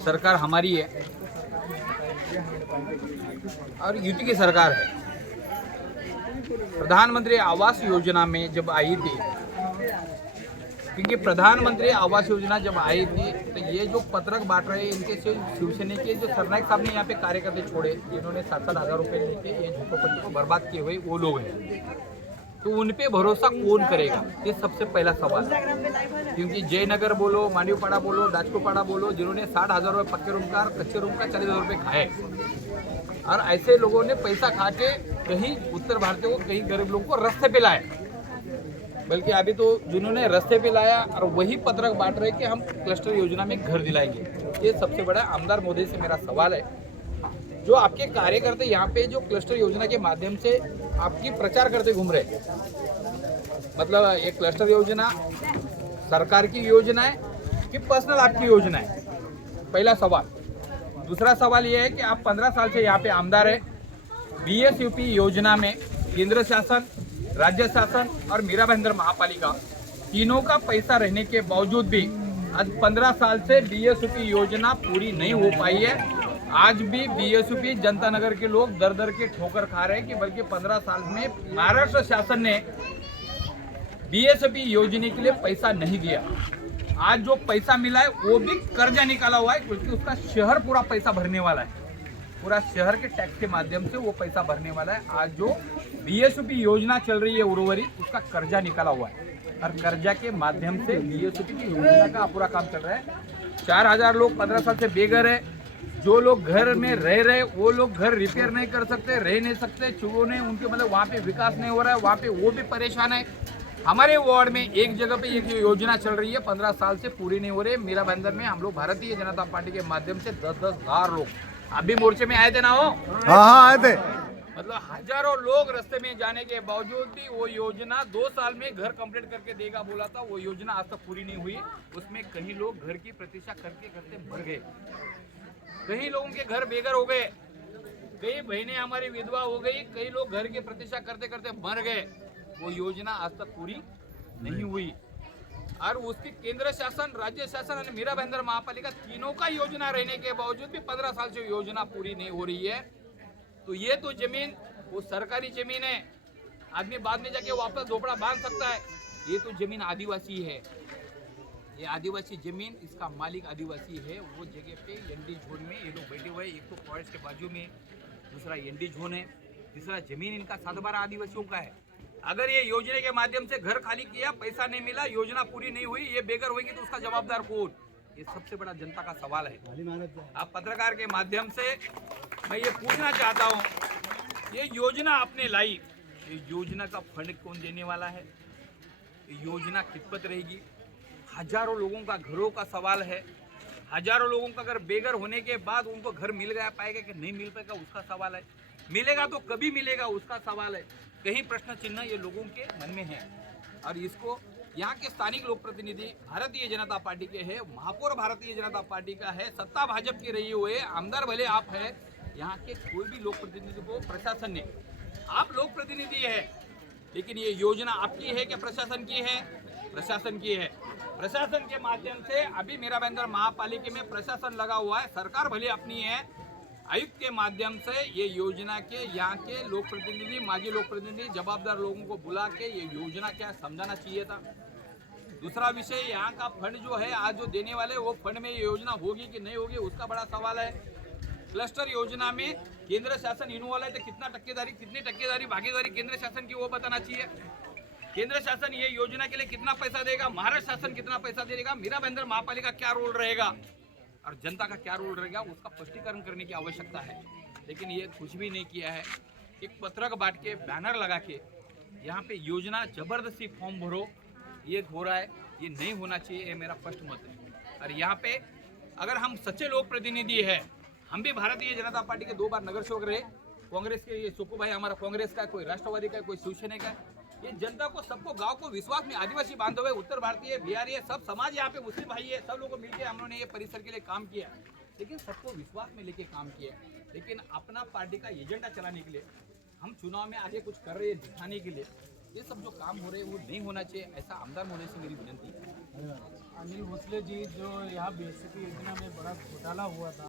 सरकार हमारी है और यूपी की सरकार है। प्रधानमंत्री आवास योजना में जब आई थी, क्योंकि प्रधानमंत्री आवास योजना जब आई थी तो ये जो पत्रक बांट रहे हैं इनके से शिवसेना के जो सरनायक साहब ने यहाँ पे कार्यकर्ते छोड़े, जिन्होंने 7-7 हज़ार रुपये लेके ये झोपड़पट्टी को बर्बाद किए हुए वो लोग हैं, तो उन पे भरोसा कौन करेगा? ये सबसे पहला सवाल है। क्योंकि जयनगर बोलो, मांडीपाड़ा बोलो, दाजकोपाड़ा बोलो, जिन्होंने 60,000 रुपये पक्के रूम का, कच्चे रूम का 40,000 रुपये खाए, और ऐसे लोगों ने पैसा खा के कहीं उत्तर भारतीय को, कहीं गरीब लोगों को रास्ते पे लाए। बल्कि अभी तो जिन्होंने रास्ते पे लाया और वही पत्रक बांट रहे कि हम क्लस्टर योजना में घर दिलाएंगे। ये सबसे बड़ा आमदार मोदी से मेरा सवाल है, जो आपके कार्यकर्ता यहाँ पे जो क्लस्टर योजना के माध्यम से आपकी प्रचार करते घूम रहे, मतलब ये क्लस्टर योजना सरकार की योजना है कि पर्सनल आपकी योजना है? पहला सवाल। दूसरा सवाल ये है कि आप 15 साल से यहाँ पे आमदार है। BSUP योजना में केंद्र शासन, राज्य शासन और मीरा भाईंदर महापालिका तीनों का पैसा रहने के बावजूद भी आज 15 साल से BSUP योजना पूरी नहीं हो पाई है। आज भी BSUP जनता नगर के लोग दर दर के ठोकर खा रहे हैं कि बल्कि 15 साल में महाराष्ट्र शासन ने BSUP योजना के लिए पैसा नहीं दिया। आज जो पैसा मिला है वो भी कर्जा निकाला हुआ है, क्योंकि उसका शहर पूरा पैसा भरने वाला है, पूरा शहर के टैक्स के माध्यम से वो पैसा भरने वाला है। आज जो BSUP योजना चल रही है उर्वरित, उसका कर्जा निकाला हुआ है और कर्जा के माध्यम से BSUP की योजना का पूरा काम चल रहा है। 4,000 लोग 15 साल से बेघर है। जो लोग घर में रह रहे वो लोग घर रिपेयर नहीं कर सकते, रह नहीं सकते, चूहों ने उनके मतलब वहाँ पे विकास नहीं हो रहा है, वहाँ पे वो भी परेशान है। हमारे वार्ड में एक जगह पे एक योजना चल रही है, 15 साल से पूरी नहीं हो रही है। मीरा भाईंदर में हम लोग भारतीय जनता पार्टी के माध्यम से 10-10 हज़ार लोग अभी मोर्चे में आए थे ना हो? हाँ आए थे। मतलब हजारों लोग रास्ते में जाने के बावजूद भी वो योजना 2 साल में घर कंप्लीट करके देगा बोला था, वो योजना आज तक पूरी नहीं हुई। उसमें कहीं लोग घर की प्रतीक्षा करते करते मर गए, कई लोगों के घर बेघर हो गए, कई बहनें हमारी विधवा हो गई, कई लोग घर की प्रतीक्षा करते करते मर गए। वो योजना आज तक पूरी नहीं हुई और उसकी केंद्र शासन, राज्य शासन और मीरा भाईंदर महापालिका तीनों का योजना रहने के बावजूद भी 15 साल से योजना पूरी नहीं हो रही है। तो ये तो जमीन वो सरकारी जमीन है, आदमी बाद में जाके वापस झोपड़ा बांध सकता है। ये तो जमीन आदिवासी है, ये आदिवासी जमीन, इसका मालिक आदिवासी है। वो जगह पे एनडी जोन में ये लोग बैठे हुए, एक तो फॉरेस्ट के बाजू में, दूसरा एनडी जोन है, तीसरा जमीन इनका 7-12 आदिवासियों का है। अगर ये योजना के माध्यम से घर खाली किया, पैसा नहीं मिला, योजना पूरी नहीं हुई, ये बेघर होगी तो उसका जवाबदार कौन? ये सबसे बड़ा जनता का सवाल है। आप पत्रकार के माध्यम से मैं ये पूछना चाहता हूँ, ये योजना आपने लाई, ये योजना का फंड कौन देने वाला है? ये योजना कितपत रहेगी? हजारों लोगों का घरों का सवाल है। हजारों लोगों का अगर बेघर होने के बाद उनको घर मिल गया पाएगा कि नहीं मिल पाएगा उसका सवाल है। मिलेगा तो कभी मिलेगा उसका सवाल है। कहीं प्रश्न चिन्ह ये लोगों के मन में है और इसको यहाँ के स्थानिक लोक प्रतिनिधि भारतीय जनता पार्टी के हैं, महापौर भारतीय जनता पार्टी का है, सत्ता भाजपा की रही हुए, आमदार भले आप है, यहाँ के कोई भी लोक प्रतिनिधि को प्रशासन ने, आप लोक प्रतिनिधि है, लेकिन ये योजना आपकी है कि प्रशासन की है? प्रशासन की है। प्रशासन के माध्यम से अभी मीरा भाईंदर महापालिका में प्रशासन लगा हुआ है, सरकार भले अपनी है, आयुक्त के माध्यम से ये योजना के यहाँ के लोक प्रतिनिधि, माजी लोक प्रतिनिधि, जवाबदार लोगों को बुला के ये योजना क्या समझाना चाहिए था। दूसरा विषय, यहाँ का फंड जो है आज जो देने वाले, वो फंड में ये योजना होगी कि नहीं होगी उसका बड़ा सवाल है। क्लस्टर योजना में केंद्र शासन इन्वॉल्व है तो कितनी टक्केदारी भागीदारी केंद्र शासन की वो बताना चाहिए। केंद्र शासन ये योजना के लिए कितना पैसा देगा, महाराष्ट्र शासन कितना पैसा देगा, मीरा भाईंदर महापालिका क्या रोल रहेगा और जनता का क्या रोल रहेगा, उसका स्पष्टीकरण करने की आवश्यकता है। लेकिन ये कुछ भी नहीं किया है। एक पत्रक बांट के, बैनर लगा के यहाँ पे योजना जबरदस्ती फॉर्म भरो, ये हो रहा है, ये नहीं होना चाहिए, ये मेरा स्पष्ट मत है। और यहाँ पे अगर हम सच्चे लोक प्रतिनिधि है, हम भी भारतीय जनता पार्टी के 2 बार नगर सेवक रहे, कांग्रेस के ये सुक्कू भाई हमारा कांग्रेस का, कोई राष्ट्रवादी का, कोई शिवसेना का, ये जनता को, सबको, गांव को विश्वास में, आदिवासी बांधव है, उत्तर भारतीय, बिहारी है, सब समाज यहाँ पे, मुस्लिम भाई है, सब लोगों को मिलकर हम लोगों ने ये परिसर के लिए काम किया, लेकिन सबको विश्वास में लेके काम किया। लेकिन अपना पार्टी का एजेंडा चलाने के लिए, हम चुनाव में आगे कुछ कर रहे हैं दिखाने के लिए, ये सब जो काम हो रहे हैं वो नहीं होना चाहिए। ऐसा आमदार होने से मेरी विनती है। अनिल भोसले जी जो यहाँ बेसिक योजना में बड़ा घोटाला हुआ था,